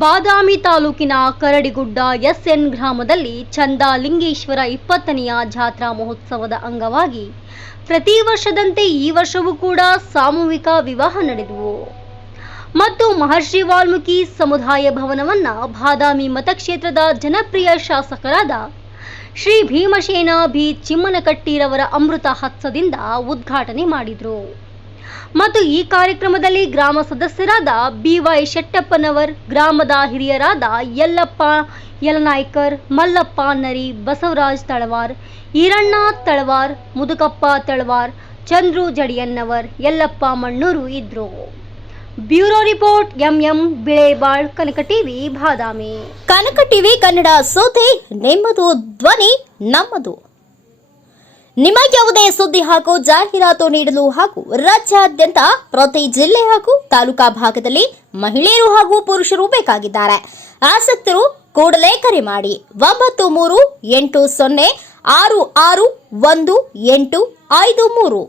ಬಾದಾಮಿ ತಾಲೂಕಿನ ಕರಡಿಗುಡ್ಡ ಎಸ್ಎನ್ ಗ್ರಾಮದಲ್ಲಿ ಚಂದಾಲಿಂಗೇಶ್ವರ 20ನೆಯ ಜಾತ್ರಾ ಮಹೋತ್ಸವದ ಅಂಗವಾಗಿ ಪ್ರತಿ ವರ್ಷದಂತೆ ಈ ವರ್ಷವೂ ಕೂಡ ಸಾಮೂಹಿಕ ವಿವಾಹ ನಡೆದವು ಮತ್ತು ಮಹರ್ಷಿ ವಾಲ್ಮೀಕಿ ಸಮುದಾಯ ಭವನವನ್ನ ಬಾದಾಮಿ ಮತಕ್ಷೇತ್ರದ ಜನಪ್ರಿಯ ಶಾಸಕರಾದ ಶ್ರೀ ಭೀಮಸೇನ ಬಿ ಚಿಮ್ಮನಕಟ್ಟಿರವರ ಅಮೃತ ಹಸ್ತದಿಂದ ಉದ್ಘಾಟನೆ ಮಾಡಿದರು. ಮತ್ತು ಈ ಕಾರ್ಯಕ್ರಮದಲ್ಲಿ ಗ್ರಾಮ ಸದಸ್ಯರಾದ ಬಿವೈ ಶೆಟ್ಟಪ್ಪನವರ್, ಗ್ರಾಮದ ಹಿರಿಯರಾದ ಯಲ್ಲಪ್ಪ ಯಲನಾಯ್ಕರ್, ಮಲ್ಲಪ್ಪ ನರಿ, ಬಸವರಾಜ್ ತಳವಾರ್, ಈರಣ್ಣ ತಳವಾರ್, ಮುದುಕಪ್ಪ ತಳವಾರ್, ಚಂದ್ರು ಜಡಿಯನ್ನವರ್, ಯಲ್ಲಪ್ಪ ಮಣ್ಣೂರು ಇದ್ರು. ಬ್ಯೂರೋ ರಿಪೋರ್ಟ್ ಎಂಎಂ ಬಿಳೇಬಾಳ್, ಕನಕ ಟಿವಿ, ಬಾದಾಮಿ. ಕನಕ ಟಿವಿ ಕನ್ನಡ ಸುದ್ದಿ ನಿಮ್ಮದು, ಧ್ವನಿ ನಮ್ಮದು. ನಿಮಗೆ ಯಾವುದೇ ಸುದ್ದಿ ಹಾಗೂ ಜಾಹೀರಾತು ನೀಡಲು ಹಾಗೂ ರಾಜ್ಯಾದ್ಯಂತ ಪ್ರತಿ ಜಿಲ್ಲೆ ಹಾಗೂ ತಾಲೂಕಾ ಭಾಗದಲ್ಲಿ ಮಹಿಳೆಯರು ಹಾಗೂ ಪುರುಷರು ಬೇಕಾಗಿದ್ದಾರೆ. ಆಸಕ್ತರು ಕೂಡಲೇ ಕರೆ ಮಾಡಿ 9380661853.